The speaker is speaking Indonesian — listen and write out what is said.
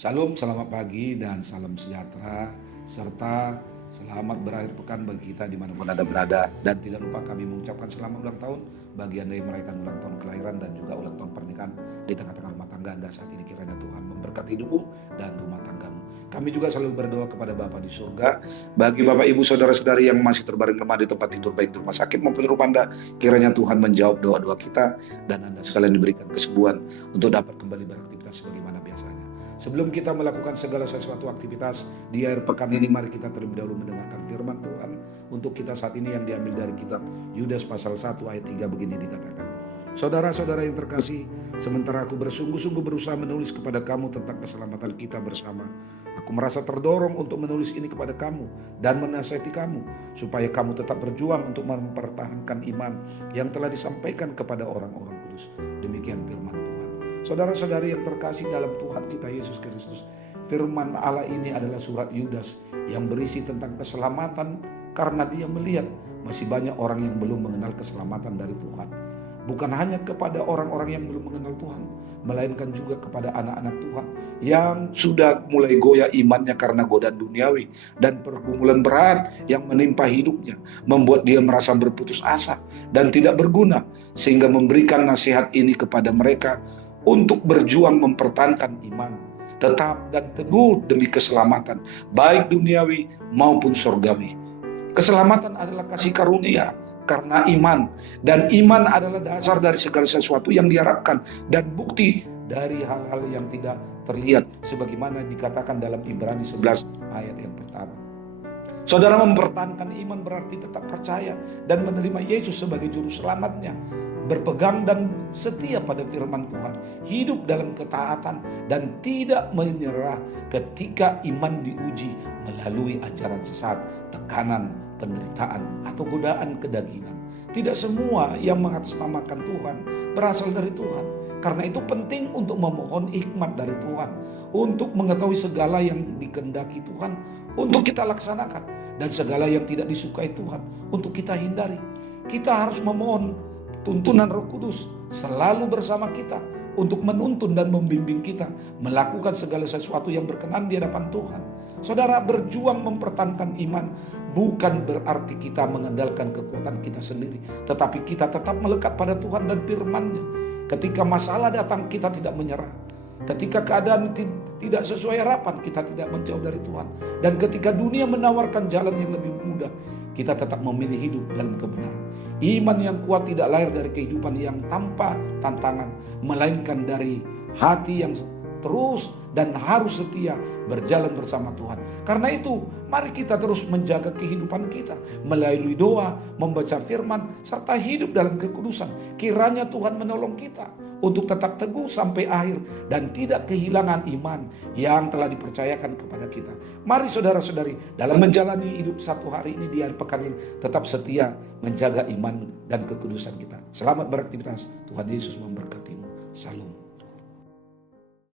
Salam, selamat pagi dan salam sejahtera serta selamat berakhir pekan bagi kita dimanapun Anda berada. Dan tidak lupa kami mengucapkan selamat ulang tahun bagi Anda yang merayakan ulang tahun kelahiran dan juga ulang tahun pernikahan di tengah-tengah rumah tangga Anda saat ini. Kiranya Tuhan memberkati hidupmu dan rumah tanggamu. Kami juga selalu berdoa kepada Bapa di surga bagi Bapak Ibu saudara-saudari yang masih terbaring lemah di tempat tidur baik di rumah sakit maupun di rumah Anda. Kiranya Tuhan menjawab doa-doa kita dan Anda sekalian diberikan kesembuhan untuk dapat kembali beraktivitas sebagaimana biasanya. Sebelum kita melakukan segala sesuatu aktivitas di akhir pekan ini, mari kita terlebih dahulu mendengarkan firman Tuhan untuk kita saat ini yang diambil dari kitab Yudas pasal 1 ayat 3 begini dikatakan. Saudara-saudara yang terkasih, sementara aku bersungguh-sungguh berusaha menulis kepada kamu tentang keselamatan kita bersama, aku merasa terdorong untuk menulis ini kepada kamu dan menasihati kamu supaya kamu tetap berjuang untuk mempertahankan iman yang telah disampaikan kepada orang-orang kudus. Demikian firman Tuhan. Saudara-saudari yang terkasih dalam Tuhan kita Yesus Kristus, firman Allah ini adalah surat Yudas yang berisi tentang keselamatan karena dia melihat masih banyak orang yang belum mengenal keselamatan dari Tuhan. Bukan hanya kepada orang-orang yang belum mengenal Tuhan, melainkan juga kepada anak-anak Tuhan yang sudah mulai goyah imannya karena godaan duniawi dan pergumulan berat yang menimpa hidupnya, membuat dia merasa berputus asa dan tidak berguna, sehingga memberikan nasihat ini kepada mereka untuk berjuang mempertahankan iman, tetap dan teguh demi keselamatan, baik duniawi maupun surgawi. Keselamatan adalah kasih karunia karena iman, dan iman adalah dasar dari segala sesuatu yang diharapkan dan bukti dari hal-hal yang tidak terlihat, sebagaimana dikatakan dalam Ibrani 11 ayat yang pertama. Saudara, mempertahankan iman berarti tetap percaya dan menerima Yesus sebagai juru selamatnya, berpegang dan setia pada firman Tuhan, hidup dalam ketaatan dan tidak menyerah ketika iman diuji melalui ajaran sesat, tekanan, penderitaan atau godaan kedagingan. Tidak semua yang mengatasnamakan Tuhan berasal dari Tuhan. Karena itu penting untuk memohon hikmat dari Tuhan, untuk mengetahui segala yang dikehendaki Tuhan untuk kita laksanakan, dan segala yang tidak disukai Tuhan untuk kita hindari. Kita harus memohon tuntunan Roh Kudus selalu bersama kita untuk menuntun dan membimbing kita melakukan segala sesuatu yang berkenan di hadapan Tuhan. Saudara, berjuang mempertahankan iman bukan berarti kita mengandalkan kekuatan kita sendiri, tetapi kita tetap melekat pada Tuhan dan firman-Nya. Ketika masalah datang, kita tidak menyerah. Ketika keadaan tidak sesuai harapan, kita tidak menjauh dari Tuhan. Dan ketika dunia menawarkan jalan yang lebih mudah, kita tetap memilih hidup dalam kebenaran. Iman yang kuat tidak lahir dari kehidupan yang tanpa tantangan, melainkan dari hati yang terus dan harus setia berjalan bersama Tuhan. Karena itu, mari kita terus menjaga kehidupan kita melalui doa, membaca firman, serta hidup dalam kekudusan. Kiranya Tuhan menolong kita untuk tetap teguh sampai akhir dan tidak kehilangan iman yang telah dipercayakan kepada kita. Mari saudara-saudari, dalam menjalani hidup satu hari ini di akhir pekan ini, tetap setia menjaga iman dan kekudusan kita. Selamat beraktivitas. Tuhan Yesus memberkatimu. Salam.